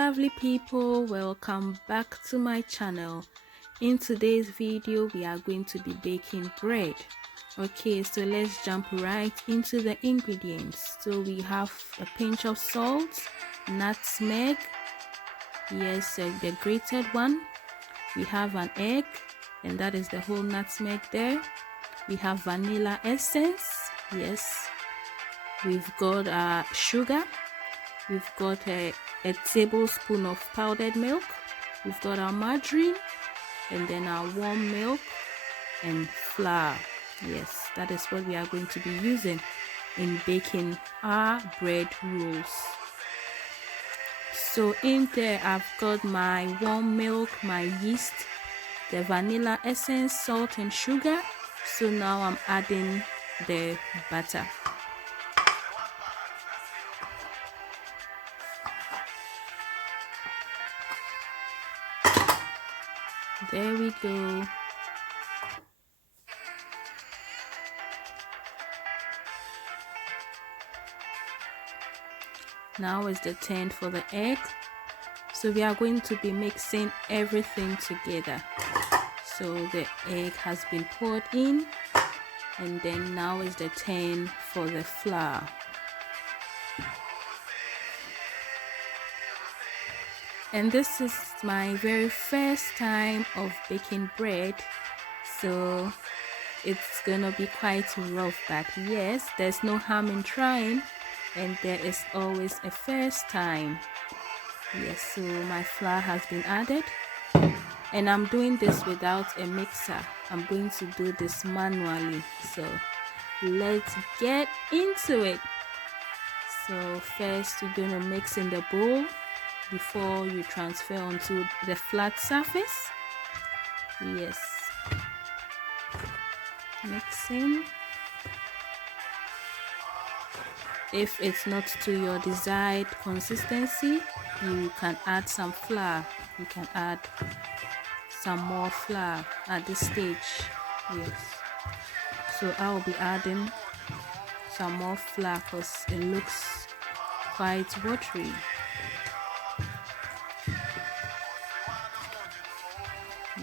lovely people, welcome back to my channel. In today's video we are going to be baking bread. Okay, so let's jump right into the ingredients. So we have a pinch of salt, nutmeg, yes, the grated one. We have an egg, and that is the whole nutmeg there. We have vanilla essence, yes. We've got sugar. We've got a tablespoon of powdered milk. We've got our margarine, and then our warm milk and flour. Yes, that is what we are going to be using in baking our bread rolls. So in there I've got my warm milk, my yeast, the vanilla essence, salt and sugar. So now I'm adding the butter. There we go. Now is the turn for the egg. So we are going to be mixing everything together. So the egg has been poured in, and then now is the turn for the flour. And this is my very first time of baking bread, so it's gonna be quite rough, but yes, there's no harm in trying, and there is always a first time. Yes, so my flour has been added, and I'm doing this without a mixer. I'm going to do this manually, so let's get into it. So first you're going to mix in the bowl before you transfer onto the flat surface. Yes, mixing. If it's not to your desired consistency, you can add some flour. You can add some more flour at this stage. Yes, so I will be adding some more flour because it looks quite watery.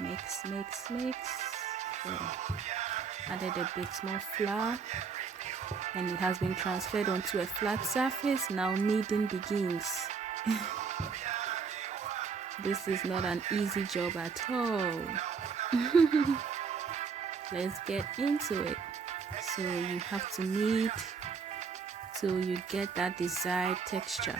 Mix. So added a bit more flour, and it has been transferred onto a flat surface. Now kneading begins. This is not an easy job at all. Let's get into it. So you have to knead till you get that desired texture.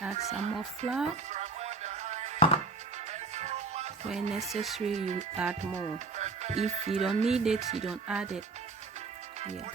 Add some more flour. When necessary, you add more. If you don't need it, you don't add it. Yeah.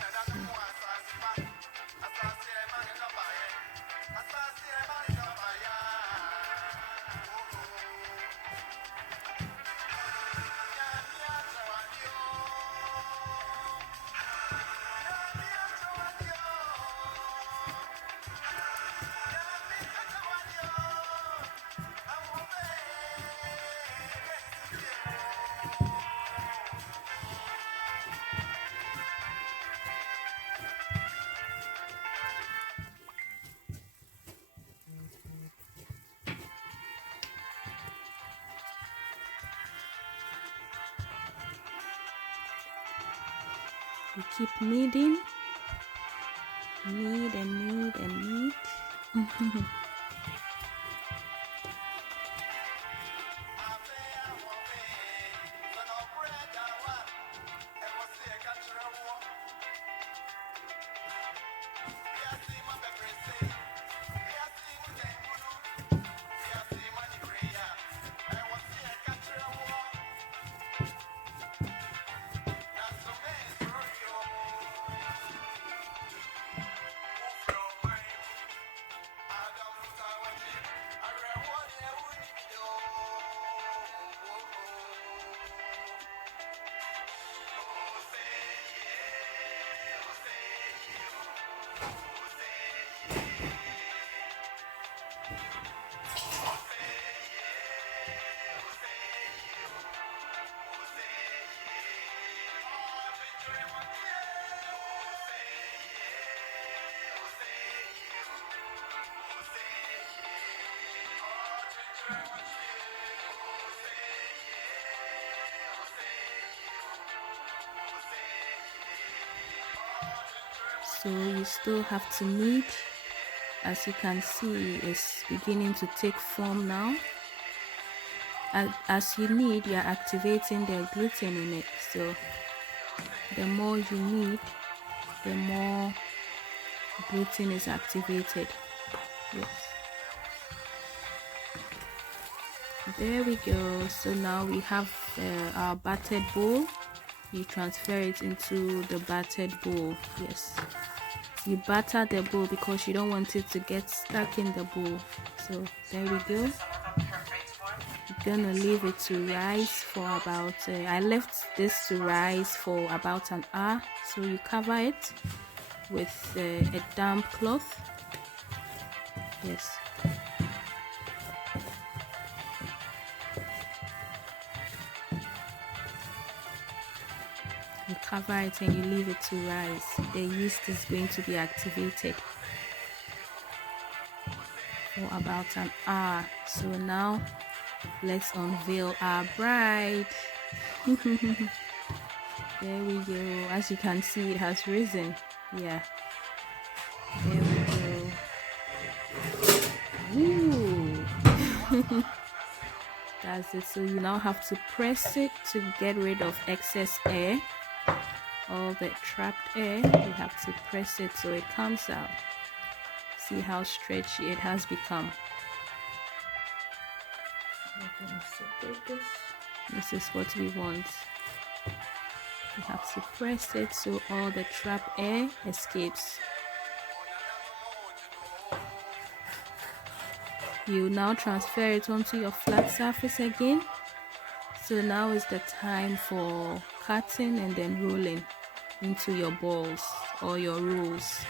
You keep kneading, knead and knead. So you still have to knead. As you can see, it's beginning to take form now. As you knead, you're activating the gluten in it. So the more you knead, the more gluten is activated. Yes. There we go. So now we have our battered bowl. You transfer it into the battered bowl. Yes, you batter the bowl because you don't want it to get stuck in the bowl. So there we go. You're gonna leave it to rise for about I left this to rise for about an hour. So you cover it with a damp cloth. Yes. You cover it and you leave it to rise. The yeast is going to be activated for about an hour. So now let's unveil our bride. There we go. As you can see, it has risen. Yeah. There we go. Ooh. That's it. So you now have to press it to get rid of excess air. All the trapped air, you have to press it so it comes out. See how stretchy it has become. This is what we want. You have to press it so all the trapped air escapes. You now transfer it onto your flat surface again. So now is the time for cutting and then rolling into your balls or your rolls.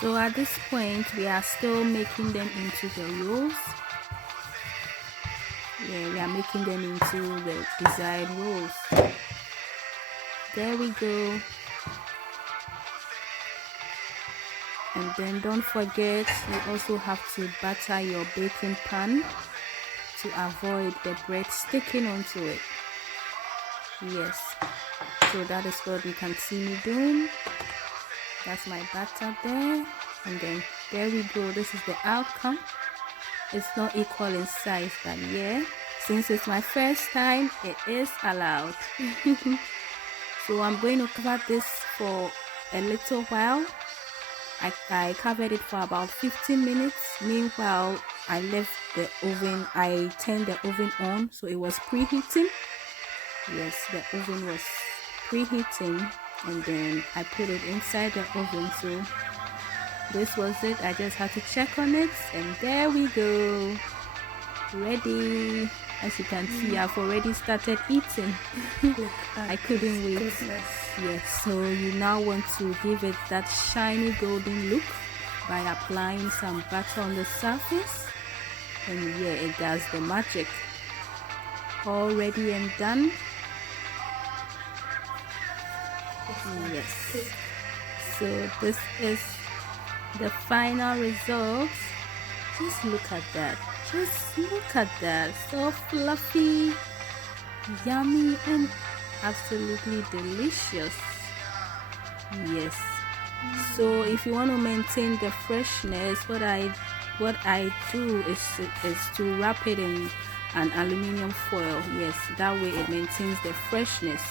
So at this point, we are still making them into the rolls. Yeah, we are making them into the desired rolls. There we go. And then don't forget, you also have to butter your baking pan to avoid the bread sticking onto it. Yes. So that is what you can see me doing. That's my batter there, and then there we go. This is the outcome. It's not equal in size, but yeah, since it's my first time, it is allowed. So I'm going to cover this for a little while. I covered it for about 15 minutes. Meanwhile, I left the oven. I turned the oven on, so it was preheating. Yes, the oven was preheating, and then I put it inside the oven. So this was it. I just had to check on it, and there we go, ready. As you can see, I've already started eating. I couldn't wait. Goodness. Yes, so you now want to give it that shiny golden look by applying some butter on the surface, and yeah, it does the magic. All ready and done. Yes, so this is the final result. Just look at that. Just look at that. So fluffy, yummy, and absolutely delicious. Yes. So if you want to maintain the freshness, what I do is to wrap it in an aluminum foil. Yes, that way it maintains the freshness.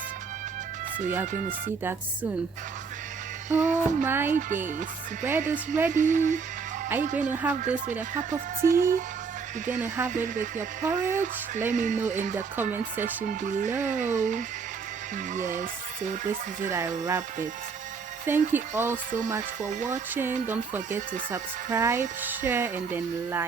So you are going to see that soon. Oh my days, bread is ready. Are you going to have this with a cup of tea? You're going to have it with your porridge? Let me know in the comment section below. Yes, so this is it. I wrapped it. Thank you all so much for watching. Don't forget to subscribe, share, and then like.